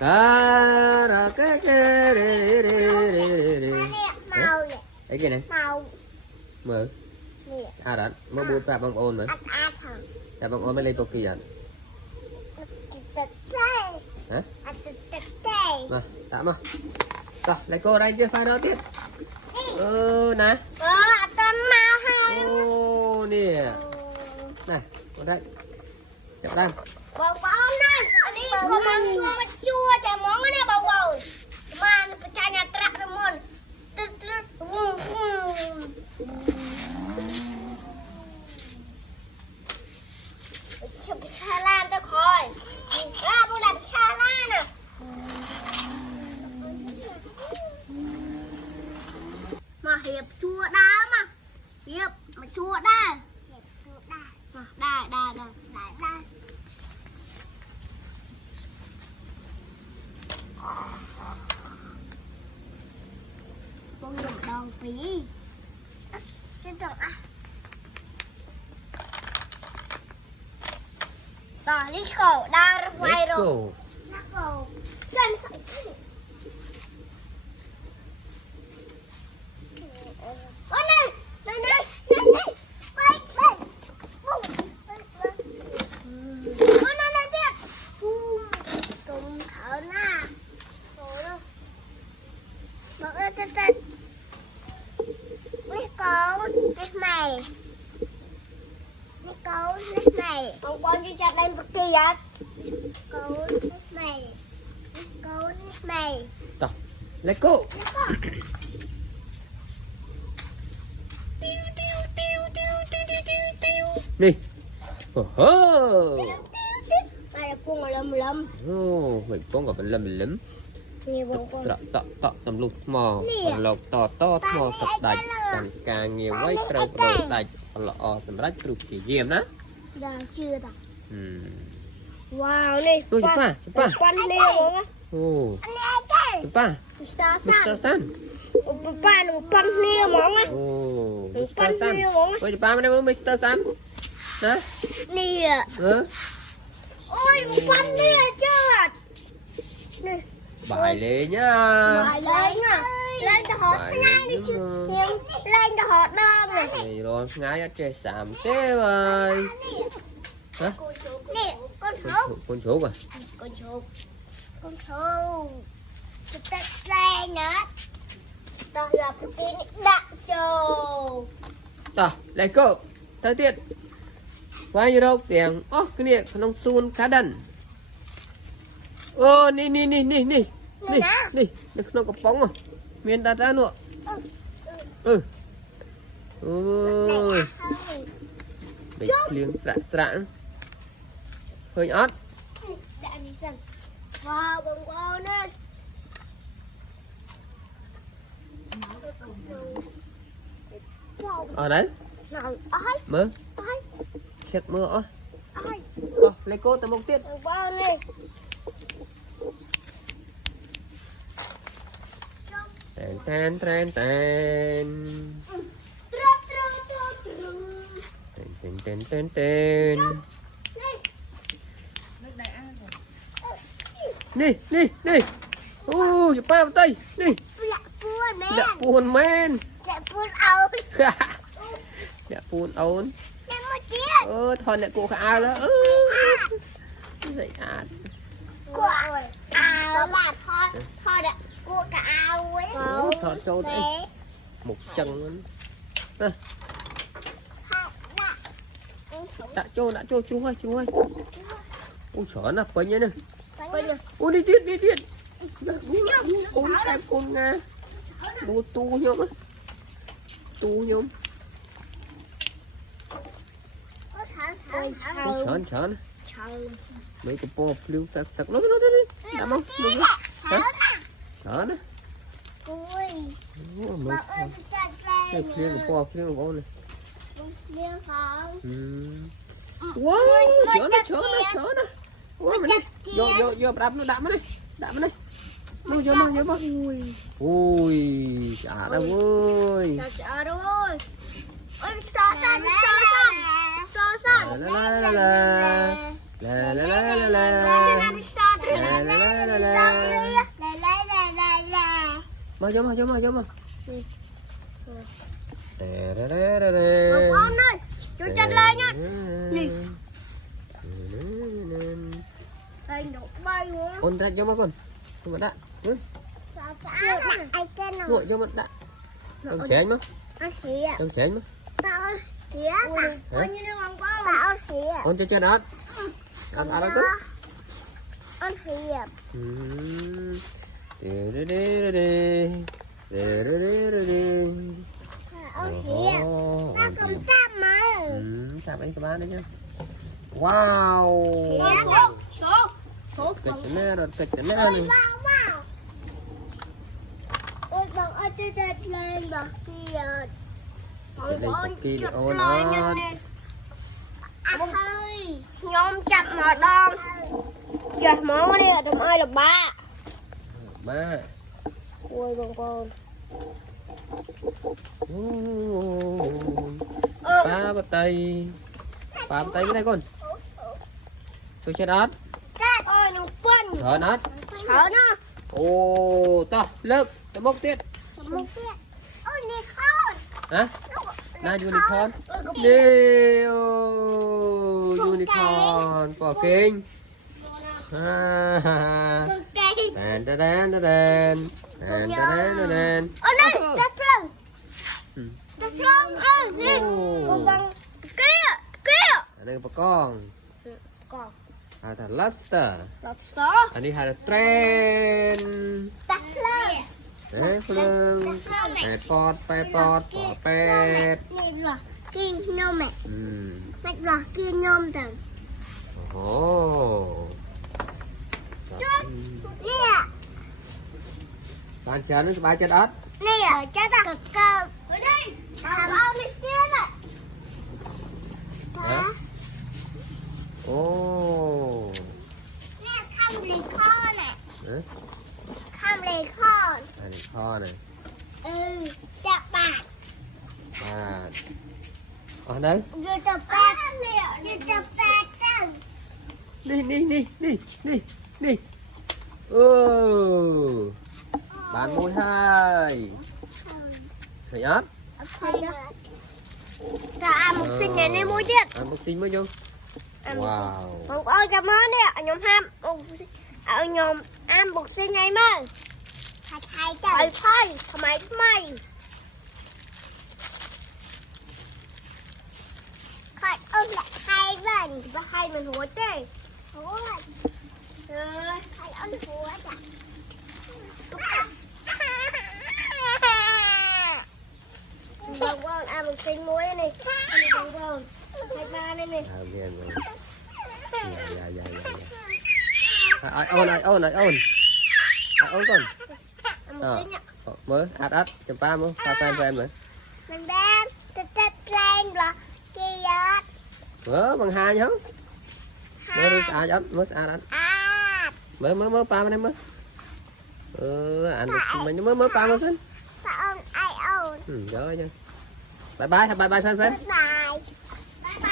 cái màu ấy kia này màu mở à đó mở bùi phạt bằng ôn nữa phạt bằng ôn mới lên toki à hả mà tạm mà rồi lại cô đây chơi pha đó tiếp nè ô nè này còn đây chậm đam bầu bầu này đi bầu măng chua chả món cái này bầu bầu mà chả nhà trạc rồi môn Cha lan tôi khỏi bố đặt cha lan nè mà hiệp chua đá mà hiệp mà chua đá đá con dùng đòn phí xin được à rồi let's go đa quay rồi let's go chân ôi này quay ôi này tiếp cùng thở na rồi đâu mở ra chân Nít mày không con đi chặt lên một kỳ á nít mày rồi lấy cô đi đây là con lầm mình con còn lầm nhiều bông con tọt tầm lục mò lộc to mò sập đạch càng nhiều quay trâu đồ đạch lọ tầm rách trục chỉ diêm đó chưa đâu wow này tôi chụp quan liêu á chụp Mr. Sun ba nó quan liêu món á Mr. Sun ôi chụp bên đây Mr. Sun đó nè ôi quan liêu chưa này bài lê nhá lên cho họ ngay đi chứ lên cho họ đo này rồi ngay ở trên sàm thế rồi hả nè con chuột à con chuột cái tay nữa tao gặp cái đạn trâu rồi lại cô tới tiết vai như đâu tiền cái này con xuân cá đần nè nó có bóng à miền đặt ra nữa ôi bị liếng sẵn hơi ớt wow bông con ơi ở đấy mơ thiệt mưa lấy cô tầm một tiết tên nè chụp ba vào tay nè lẹ buồn men thon lại cụ khá đó dậy thon trâu đấy một chân luôn đã trâu chú ơi ôi trời nó phải nhá nè ôi đi tiết ôi em con nga tu nhôm chán mấy cái bò lưu sặc nó đi đâm không đó nè cái phiên của bò này wow chở nó wow mình vô đạp nó này nó vô ui chả đâu ơi ôi sao la la la la la la la la la Mà vô mà. Con ơi, chú chân lên nha. Nè. Đây nó bay nữa. Ôn ra vô mà con. Mà đã. Nguội vô mà đã. Đừng xé mà. Đừng xé mà. Ôn cho chân ớt. Ăn đâu cứ. Ăn hiệp. Ăn hiệp. Nó cũng chạm mà. Chạm anh các bạn đấy nhá. Wow. Kịch nè rồi kịch nè này. Ôi bằng ơi tôi lên bậc kia. Lên kia để ôn ớt. Ơi, nhóm chặt mà đong. Giật món này ở tụi ơi là 3. 3. Ôi con. Ba bắp tay. Ba bắp tay cái này con. Tôi chết ớt. Ôi nó quên. Sợ ớt. Sợ nó. Ồ, to, lực, tôi bốc tiết. Ôi nè con. Hả? Này unicorn. Nêu unicorn quả kinh. Đàn. Ôi này, chắc rừng. Chắc rừng. Nè. Con bằng kia. Đây là con. Con. Ada lobster. Lobster. Anh đi ada tren. Chắc lên. Đấy, phương. Pẹt pot, quả pẹt. Này là kia nhôm này. Ừ. Này là kia nhôm tầng. Ồ. Nè. Bạn chờ nó ba chân ớt. Nè, cho ta cực cơ. Ở đây. Thằng ông này kia này. Hả? Ồ. Nè, khăm lì kho này. Hả? Khăm lì kho. Này kho này. Chặt bạc. Ở đây. Vừa chặt bạc. Vừa chặt bạc. Đi. Ừ. Bạn môi 2. Thầy ớt. Rồi ăn một sinh này nên mua chết. Ăn bốc sinh mới vô. Wow. Không có cho món đi. Nhóm ham. Ở nhóm ăn một sinh này mà. Thay thôi. Không mày. Khởi ơn lại 2 lần. Và 2 mình hùa chơi. Hùa rồi. Khởi ơn hùa chả. Vâng con, ăn một sinh muối này. Vâng. 2-3 này này. Ghen rồi. Dạ. Ôn. Ôn con. Ăn một sinh ạ. Mới át chấm pa mới pa cho em rồi. Mình đangတက်lên là kia. Bằng 2 nhá. Mới ăn. Mới pa bên em mới. Ăn được mình mới pa mới xin. Phải ơn ai ơn. Rồi nha. Bye bye fan. Bye.